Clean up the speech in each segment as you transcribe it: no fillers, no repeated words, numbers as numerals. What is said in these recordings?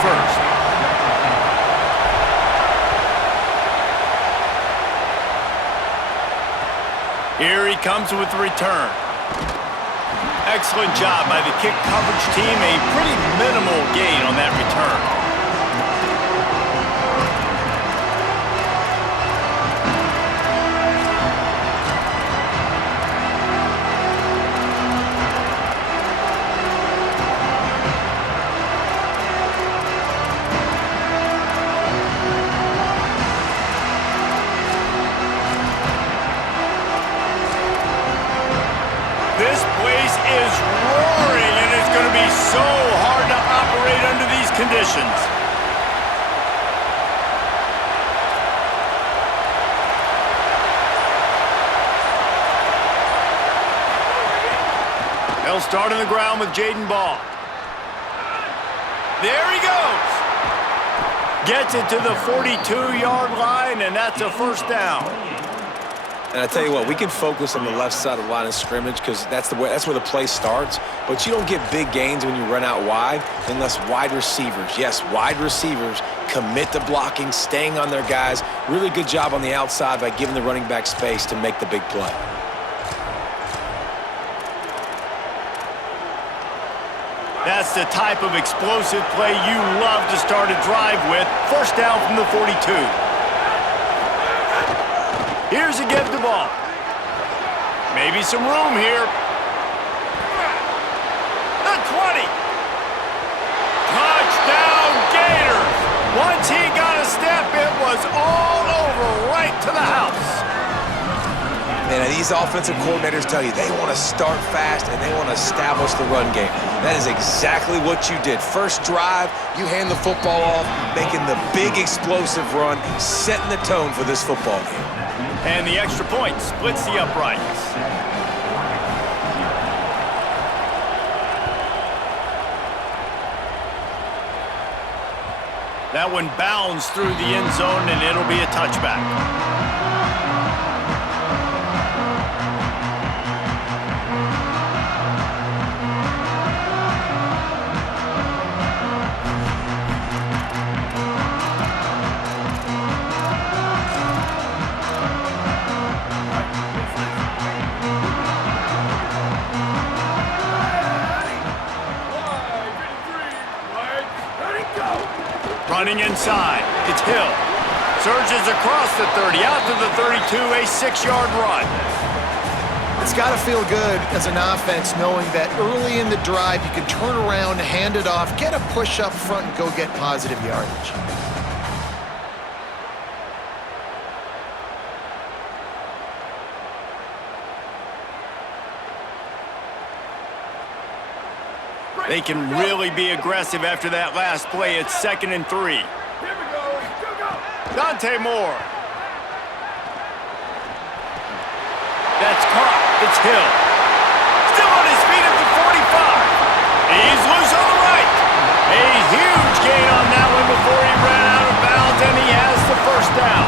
first. Here he comes with the return. Excellent job by the kick coverage team. A pretty minimal gain on that return. This place is roaring, and it's going to be so hard to operate under these conditions. They'll start on the ground with Jaden Ball. There he goes. Gets it to the 42-yard line, and that's a first down. And I tell you what, we can focus on the left side of the line of scrimmage because that's where the play starts. But you don't get big gains when you run out wide unless wide receivers, yes, wide receivers, commit to blocking, staying on their guys. Really good job on the outside by giving the running back space to make the big play. That's the type of explosive play you love to start a drive with. First down from the 42. Here's a give the ball. Maybe some room here. The 20. Touchdown Gators. Once he got a step, it was all over right to the house. Man, these offensive coordinators tell you they want to start fast and they want to establish the run game. That is exactly what you did. First drive, you hand the football off, making the big explosive run, setting the tone for this football game. And the extra point splits the uprights. That one bounds through the end zone, and it'll be a touchback. Running inside, it's Hill. Surges across the 30, out to the 32, a 6-yard run. It's got to feel good as an offense knowing that early in the drive you can turn around, hand it off, get a push up front, and go get positive yardage. They can really be aggressive after that last play. It's 2nd and 3. Here we go. Go. Dante Moore. That's caught. It's Hill. Still on his feet at the 45. He's loose on the right. A huge gain on that one before he ran out of bounds, and he has the first down.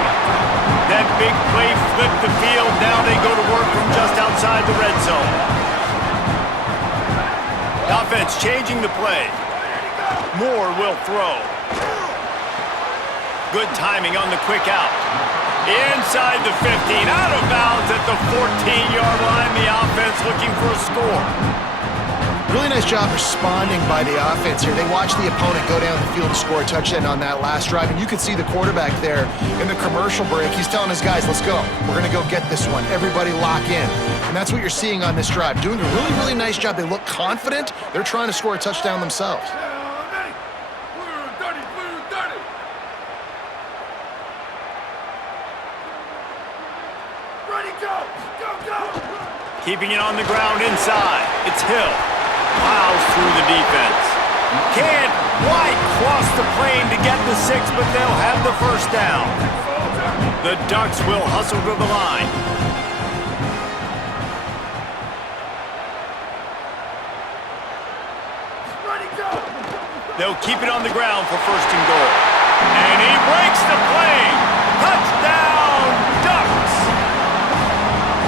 That big play flipped the field. Now they go to work from just outside the red zone. Offense changing the play. Moore will throw. Good timing on the quick out. Inside the 15, out of bounds at the 14-yard line. The offense looking for a score. Really nice job responding by the offense here. They watched the opponent go down the field and score a touchdown on that last drive, and you could see the quarterback there in the commercial break. He's telling his guys, let's go. We're going to go get this one. Everybody lock in. And that's what you're seeing on this drive. Doing a really, really nice job. They look confident. They're trying to score a touchdown themselves. Keeping it on the ground inside. It's Hill. Plows through the defense. Can't quite cross the plane to get the 6, but they'll have the first down. The Ducks will hustle to the line. They'll keep it on the ground for 1st and goal. And he breaks the plane. Touchdown, Ducks.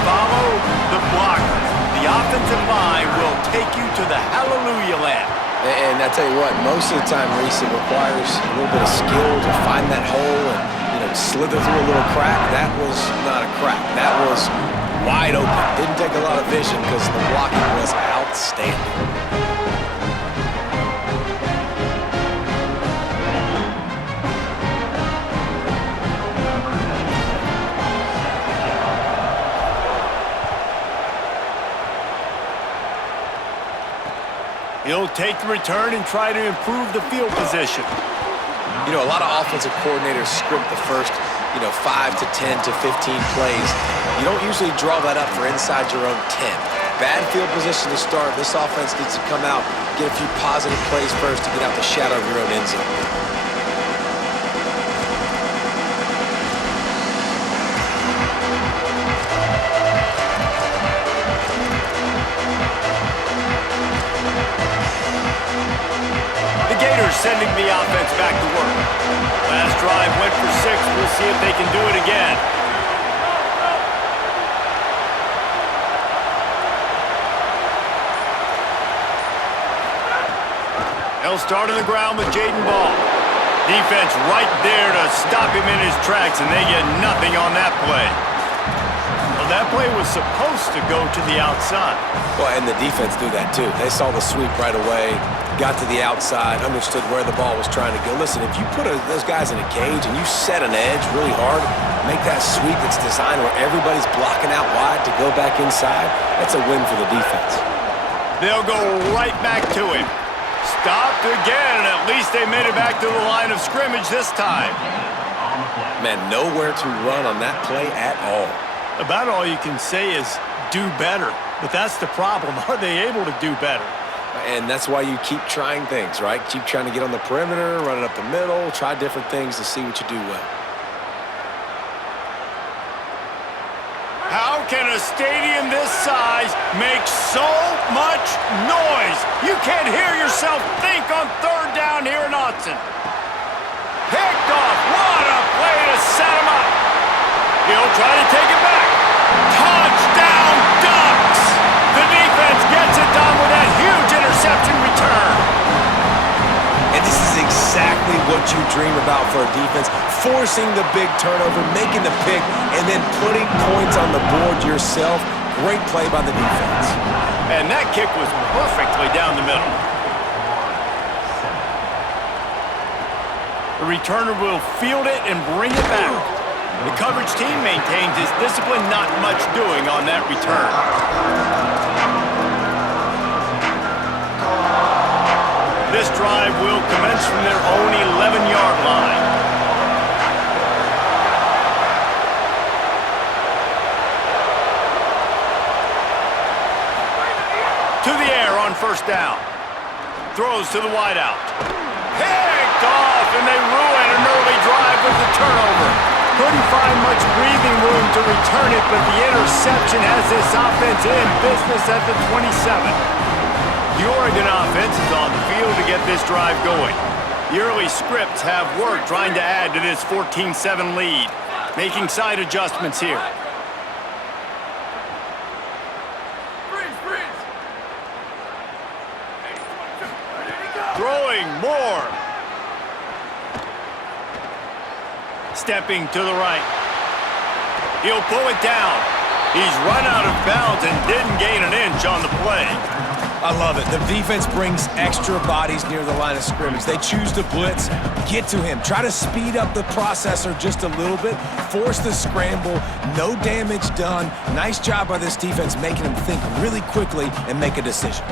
Follow the blockers. The offensive line will take you to the Hallelujah Land. And I tell you what, most of the time, Reese, it requires a little bit of skill to find that hole and, slither through a little crack. That was not a crack. That was wide open. Didn't take a lot of vision because the blocking was outstanding. He'll take the return and try to improve the field position. A lot of offensive coordinators script the first, 5 to 10 to 15 plays. You don't usually draw that up for inside your own 10. Bad field position to start. This offense needs to come out, get a few positive plays first to get out the shadow of your own end zone. Sending the offense back to work. Last drive went for 6. We'll see if they can do it again. They'll start on the ground with Jaden Ball. Defense right there to stop him in his tracks, and they get nothing on that play. Well, that play was supposed to go to the outside. Well, and the defense knew that too. They saw the sweep right away. Got to the outside, understood where the ball was trying to go. Listen, if you put those guys in a cage and you set an edge really hard, make that sweep that's designed where everybody's blocking out wide to go back inside, that's a win for the defense. They'll go right back to him. Stopped again, and at least they made it back to the line of scrimmage this time. Man, nowhere to run on that play at all. About all you can say is do better. But that's the problem. Are they able to do better? And that's why you keep trying things, right? Keep trying to get on the perimeter, run it up the middle, try different things to see what you do well. How can a stadium this size make so much noise? You can't hear yourself think on third down here in Autzen. Picked off. What a play to set him up. He'll try to take it back. Touchdown Ducks! The defense gets it done with that huge interception return. And this is exactly what you dream about for a defense, forcing the big turnover, making the pick, and then putting points on the board yourself. Great play by the defense. And that kick was perfectly down the middle. The returner will field it and bring it back. The coverage team maintains its discipline, not much doing on that return. This drive will commence from their own 11-yard line. To the air on first down. Throws to the wideout. Picked off, and they ruin an early drive with the turnover. Couldn't find much breathing room to return it, but the interception has this offense in business at the 27. The Oregon offense is on the field to get this drive going. The early scripts have worked trying to add to this 14-7 lead, making side adjustments here. Throwing more. Stepping to the right. He'll pull it down. He's run out of bounds and didn't gain an inch on the play. I love it. The defense brings extra bodies near the line of scrimmage. They choose to blitz, get to him, try to speed up the processor just a little bit, force the scramble, no damage done. Nice job by this defense making him think really quickly and make a decision.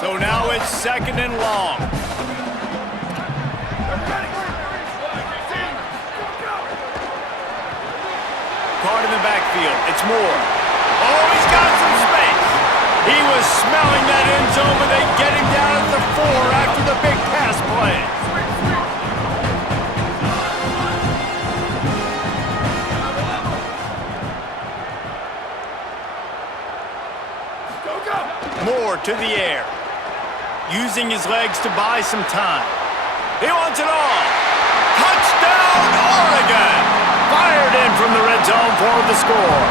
So now it's second and long. Caught in the backfield. It's Moore. Oh, he's got some space. He was smelling that end zone, but they get him down at the 4 after the big pass play. Moore to the air. Using his legs to buy some time. He wants it all. Touchdown, Oregon! Fired in from the red zone for the score.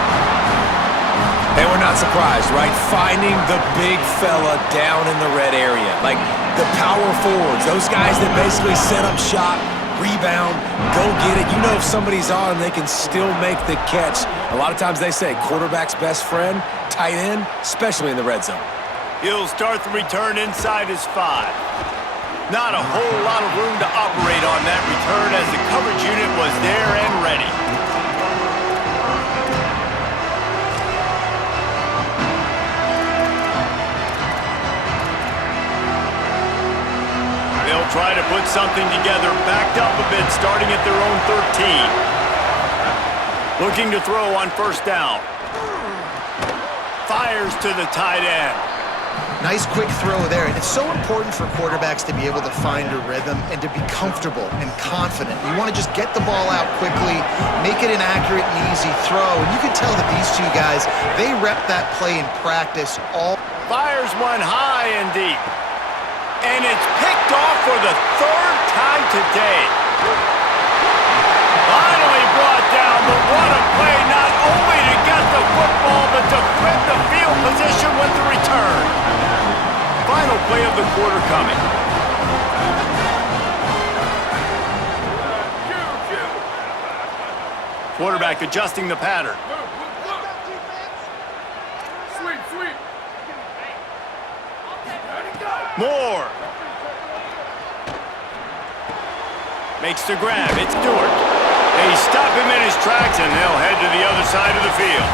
And we're not surprised, right? Finding the big fella down in the red area. Like, The power forwards, those guys that basically set up shop, rebound, go get it. You know if somebody's on, they can still make the catch. A lot of times they say quarterback's best friend, tight end, especially in the red zone. He'll start the return inside his 5. Not a whole lot of room to operate on that return as the coverage unit was there and ready. They'll try to put something together, backed up a bit, starting at their own 13. Looking to throw on first down. Fires to the tight end. Nice quick throw there, and it's so important for quarterbacks to be able to find a rhythm and to be comfortable and confident. You want to just get the ball out quickly, make it an accurate and easy throw, and you can tell that these two guys, they rep that play in practice all. Fires one high and deep. And it's picked off for the 3rd time today. Finally brought down, but what a play, not only to get the football, but to flip the field position with the return. Final play of the quarter coming. Quarterback adjusting the pattern. Sweep. Moore. Makes the grab. It's Stewart. They stop him in his tracks, and they'll head to the other side of the field.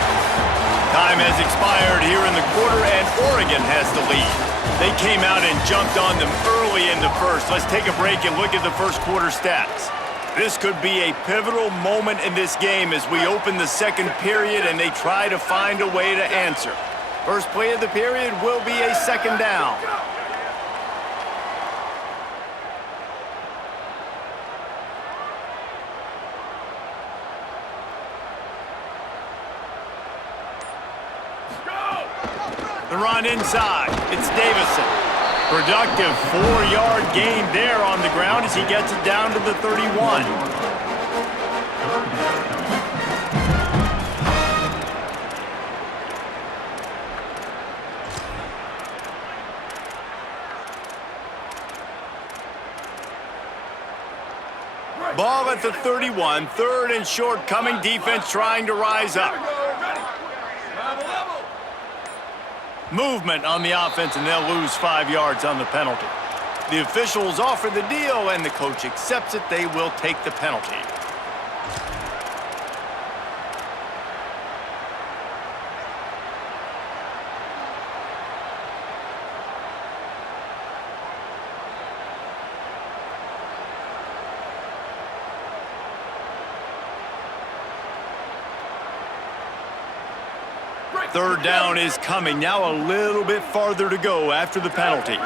Time has expired here in the quarter, and Oregon has the lead. They came out and jumped on them early in the first. Let's take a break and look at the first quarter stats. This could be a pivotal moment in this game as we open the second period and they try to find a way to answer. First play of the period will be a second down. The run inside. It's Davison. Productive 4-yard gain there on the ground as he gets it down to the 31. Ball at the 31. 3rd and short coming. Defense trying to rise up. Movement on the offense, and they'll lose 5 yards on the penalty. The officials offer the deal, and the coach accepts it. They will take the penalty. Third down is coming. Now a little bit farther to go after the penalty.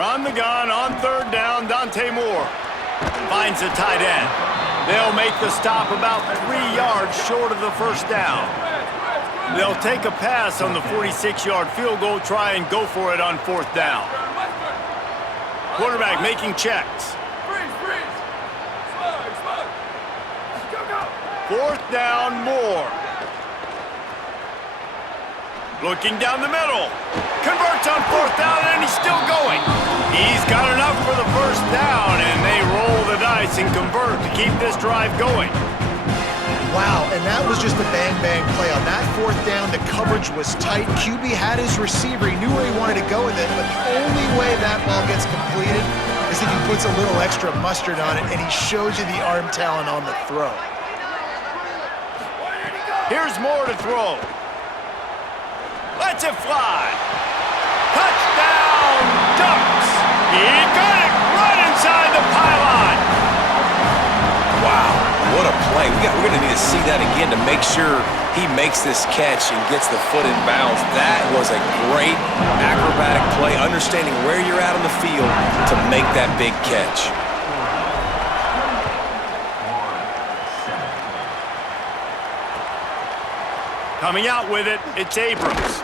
On the gun on third down, Dante Moore finds the tight end. They'll make the stop about 3 yards short of the first down. They'll take a pass on the 46-yard field goal, try and go for it on 4th down. Quarterback making checks. Fourth down, Moore. Looking down the middle. Converts on 4th down, and he's still going. He's got enough for the first down, and they roll the dice and convert to keep this drive going. Wow, and that was just a bang-bang play. On that 4th down, the coverage was tight. QB had his receiver. He knew where he wanted to go with it, but the only way that ball gets completed is if he puts a little extra mustard on it, and he shows you the arm talent on the throw. Here's Moore to throw. Lets it fly. Touchdown, Ducks. He got it right inside the pylon. Wow, what a play. We're going to need to see that again to make sure he makes this catch and gets the foot in bounds. That was a great acrobatic play, understanding where you're at on the field to make that big catch. Coming out with it, it's Abrams.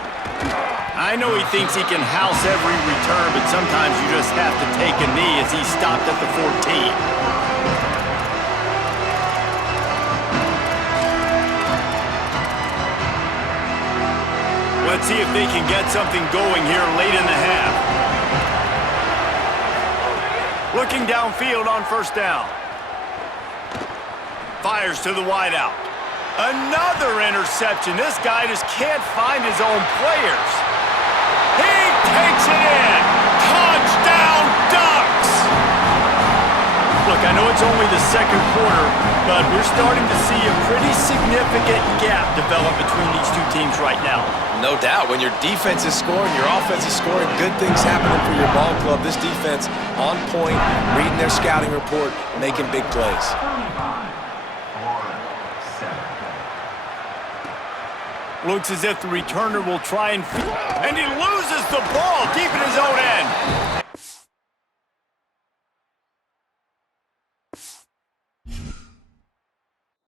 I know he thinks he can house every return, but sometimes you just have to take a knee as he stopped at the 14. Let's see if they can get something going here late in the half. Looking downfield on first down. Fires to the wideout. Another interception. This guy just can't find his own players. He takes it in. Touchdown, Ducks! Look, I know it's only the second quarter, but we're starting to see a pretty significant gap develop between these two teams right now. No doubt. When your defense is scoring, your offense is scoring, good things happening for your ball club. This defense on point, reading their scouting report, making big plays. Looks as if the returner will try and he loses the ball deep in his own end.